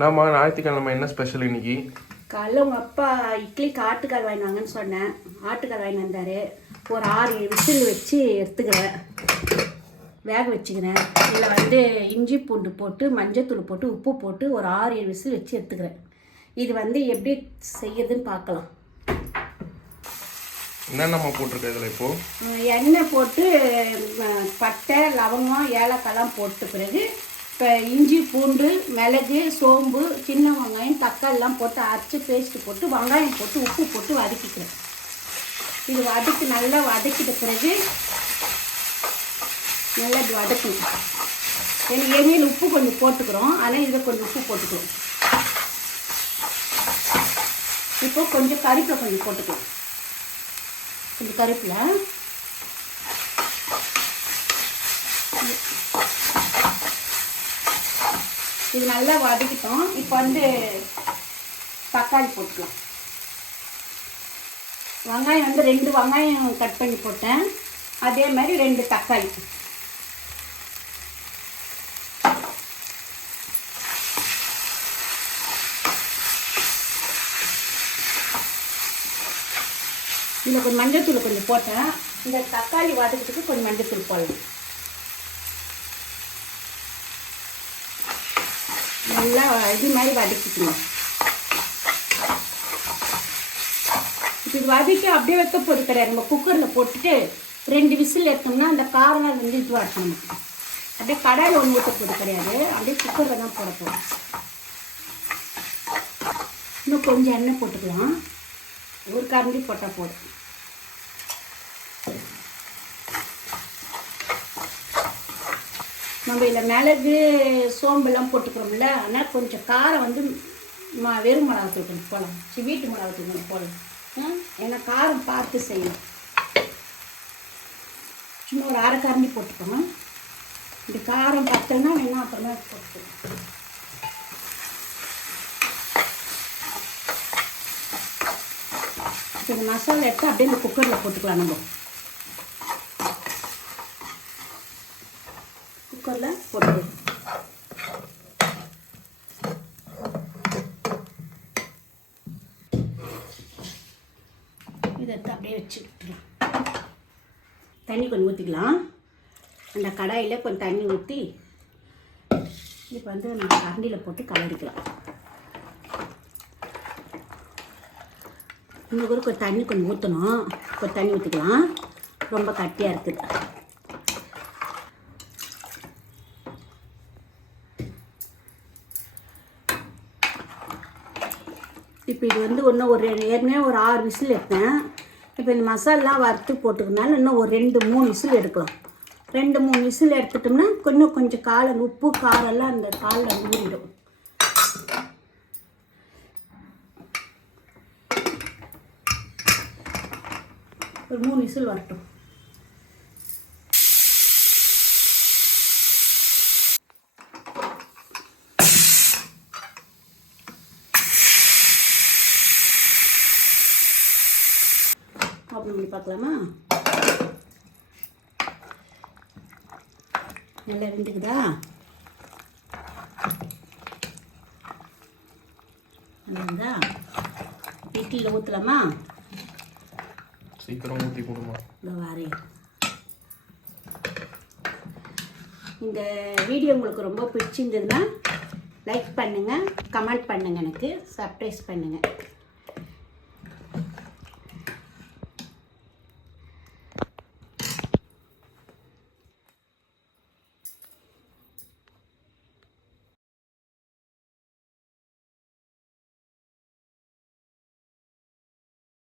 நாம ஞாயிற்றுக்கிழமை என்ன ஸ்பெஷல் இன்னைக்கு? காலைல உங்கள் அப்பா இட்லிக்கு ஆட்டுக்கால் வாங்கினாங்கன்னு சொன்னேன். ஆட்டுக்கால் வாங்கி வந்தார். ஒரு ஆறு விசில் வச்சு எடுத்துக்கிறேன் வேக வச்சுக்கிறேன். இதில் வந்து இஞ்சி பூண்டு போட்டு மஞ்சத்தூள் போட்டு உப்பு போட்டு ஒரு ஆறு ஏழு விசில் வச்சு எடுத்துக்கிறேன். இது வந்து எப்படி செய்யறதுன்னு பார்க்கலாம். என்னென்னம்மா போட்டிருக்க இதில் இப்போ? உம், எண்ணெய் போட்டு பட்டை லவங்கம் ஏலக்காய்லாம் போட்ட பிறகு இப்போ இஞ்சி பூண்டு மிளகு சோம்பு சின்ன வெங்காயம் தக்காளிலாம் போட்டு அரைச்சி பேஸ்ட்டு போட்டு வெங்காயம் போட்டு உப்பு போட்டு வதக்கிக்கிறேன். இது வதக்கி நல்லா வதக்கிட்ட பிறகு நல்லா இது வதக்கணும். எனக்கு எண்ணெயில் உப்பு கொஞ்சம் போட்டுக்கிறோம். ஆனால் இதில் கொஞ்சம் உப்பு போட்டுக்கிறோம். இப்போ கொஞ்சம் கருப்பில் கொஞ்சம் போட்டுக்கலாம். கொஞ்சம் கருப்பில் இது நல்லா வதக்கிட்டோம். இப்போ வந்து தக்காளி போட்டுக்கலாம். வெங்காயம் வந்து ரெண்டு வெங்காயம் கட் பண்ணி போட்டேன். அதே மாதிரி ரெண்டு தக்காளி. இதில் கொஞ்சம் மஞ்சத்தூள் கொஞ்சம் போட்டேன். இந்த தக்காளி வதக்கிறதுக்கு கொஞ்சம் மஞ்சத்தூள் போடலாம். நல்லா இது மாதிரி வதக்கிக்கணும். இப்போ இது வதக்கி அப்படியே வைக்க போது கிடையாது. நம்ம குக்கரில் போட்டுட்டு ரெண்டு விசில் எடுத்தோம்னா அந்த காரம் வந்து இது வரணும் அப்படியே கடாயில் ஒன்று ஊற்ற போட்டு கிடையாது. அப்படியே குக்கரில் தான் போட போகிறோம் இன்னும் கொஞ்சம் எண்ணெய் போட்டுக்கலாம். ஒரு கரண்டி போட்டால் போதும். நம்ம இதில் மிளகு சோம்பெல்லாம் போட்டுக்கிறோம்ல ஆனால் கொஞ்சம் காரம் வந்து மா வெறும் மிளகாத்தூள் கொஞ்சம் போடலாம். சி வீட்டு மிளகாத்தூள் கொஞ்சம் போடலாம். ஆ? ஏன்னா காரம் பார்த்து செய்யணும். சும்மா ஒரு அரை கரண்டி போட்டுக்கோங்க. இந்த காரம் பத்தலைன்னா வேணா அப்புறமா போட்டுக்கலாம். இந்த மசாலா எடுத்து அப்படியே இந்த குக்கரில் போட்டுக்கலாம் நம்ம. குக்கரில் போட்டு இதை எடுத்து அப்படியே வச்சு தண்ணி கொஞ்சம் ஊற்றிக்கலாம் அந்த கடாயில் கொஞ்சம் தண்ணி ஊற்றி இப்போ வந்து நம்ம கரண்டியில் போட்டு கலரிக்கலாம். இன்னும் கூட கொஞ்சம் தண்ணி கொஞ்சம் ஊற்றணும் கொஞ்சம் தண்ணி ஊற்றிக்கலாம் ரொம்ப கட்டியாக இருக்குது. இப்போ இது வந்து இன்னும் ஒரு ஏற்கனவே ஒரு ஆறு விசில் எடுத்தேன். இப்போ இந்த மசாலா வறுத்து போட்டுக்கனால இன்னும் ஒரு ரெண்டு மூணு விசில் எடுக்கலாம். ரெண்டு மூணு விசில் எடுத்துட்டோம்னா கொஞ்சம் கொஞ்சம் காலம் உப்பு காரெல்லாம் அந்த காலில் ஊறிடும். ஒரு மூணு விசில் வரட்டும். ஓப்பன் பண்ணி பார்க்கலாமா? நல்லா வெந்துக்குதா? நல்லா இட்லியில் ஊற்றலாமா சீக்கிரம் ஊற்றி கொடுமா. இந்த வாரேன் இந்த வீடியோ உங்களுக்கு ரொம்ப பிடிச்சிருந்ததுன்னா லைக் பண்ணுங்கள் கமெண்ட் பண்ணுங்கள் எனக்கு சர்ப்ரைஸ் பண்ணுங்கள்